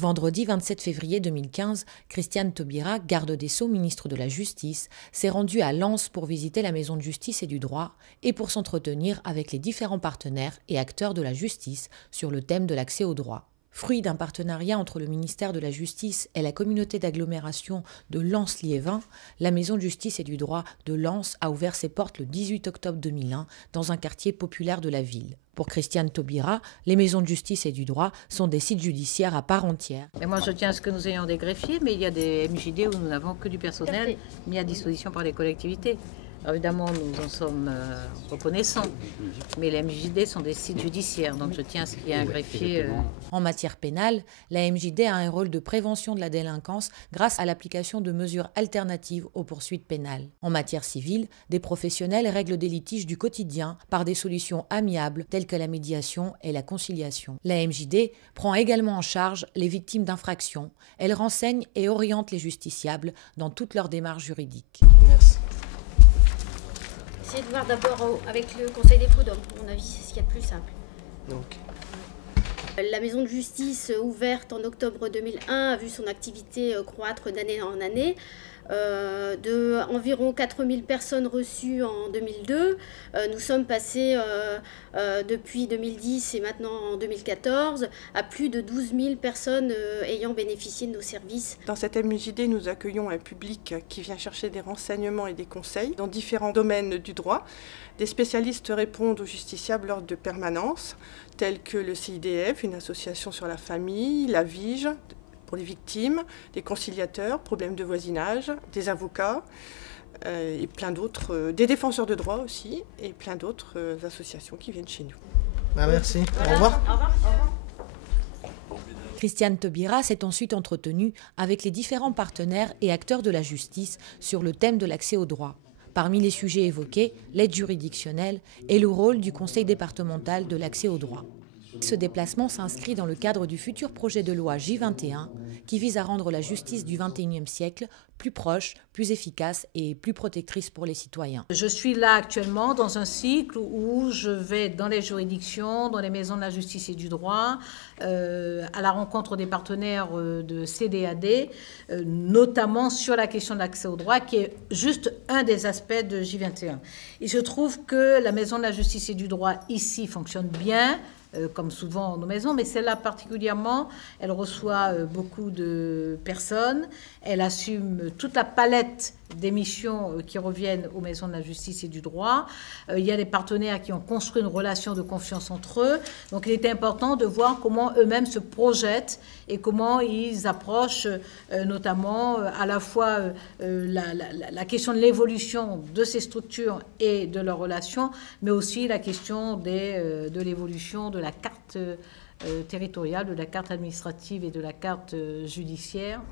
Vendredi 27 février 2015, Christiane Taubira, garde des Sceaux, ministre de la Justice, s'est rendue à Lens pour visiter la Maison de Justice et du Droit et pour s'entretenir avec les différents partenaires et acteurs de la justice sur le thème de l'accès au droit. Fruit d'un partenariat entre le ministère de la Justice et la communauté d'agglomération de Lens-Liévin, la Maison de Justice et du Droit de Lens a ouvert ses portes le 18 octobre 2001 dans un quartier populaire de la ville. Pour Christiane Taubira, les maisons de justice et du droit sont des sites judiciaires à part entière. Et moi, je tiens à ce que nous ayons des greffiers, mais il y a des MJD où nous n'avons que du personnel mis à disposition par les collectivités. Alors évidemment, nous en sommes reconnaissants, mais les MJD sont des sites judiciaires, donc je tiens à ce qu'il y ait un greffier. En matière pénale, la MJD a un rôle de prévention de la délinquance grâce à l'application de mesures alternatives aux poursuites pénales. En matière civile, des professionnels règlent des litiges du quotidien par des solutions amiables telles que la médiation et la conciliation. La MJD prend également en charge les victimes d'infractions. Elle renseigne et oriente les justiciables dans toutes leurs démarches juridiques. Merci. Essayez de voir d'abord avec le Conseil des prud'hommes, à mon avis, c'est ce qu'il y a de plus simple. Donc. La maison de justice ouverte en octobre 2001 a vu son activité croître d'année en année. De environ 4000 personnes reçues en 2002. Nous sommes passés depuis 2010 et maintenant en 2014 à plus de 12 000 personnes ayant bénéficié de nos services. Dans cette MJD, nous accueillons un public qui vient chercher des renseignements et des conseils dans différents domaines du droit. Des spécialistes répondent aux justiciables lors de permanences, telles que le CIDF, une association sur la famille, la VIGE, pour les victimes, des conciliateurs, problèmes de voisinage, des avocats et plein d'autres, des défenseurs de droit aussi, et plein d'autres associations qui viennent chez nous. Merci. Voilà. Au revoir. Au revoir. Christiane Taubira s'est ensuite entretenue avec les différents partenaires et acteurs de la justice sur le thème de l'accès au droit. Parmi les sujets évoqués, l'aide juridictionnelle et le rôle du Conseil départemental de l'accès au droit. Ce déplacement s'inscrit dans le cadre du futur projet de loi J21 qui vise à rendre la justice du XXIe siècle plus proche, plus efficace et plus protectrice pour les citoyens. Je suis là actuellement dans un cycle où je vais dans les juridictions, dans les maisons de la justice et du droit, à la rencontre des partenaires de CDAD, notamment sur la question de l'accès au droit, qui est juste un des aspects de J21. Et je trouve que la maison de la justice et du droit ici fonctionne bien, comme souvent nos maisons, mais celle-là particulièrement, elle reçoit beaucoup de personnes, elle assume toute la palette des missions qui reviennent aux maisons de la justice et du droit. Il y a des partenaires qui ont construit une relation de confiance entre eux, donc il est important de voir comment eux-mêmes se projettent et comment ils approchent notamment à la fois la question de l'évolution de ces structures et de leurs relations, mais aussi la question de l'évolution de la carte territoriale, de la carte administrative et de la carte judiciaire.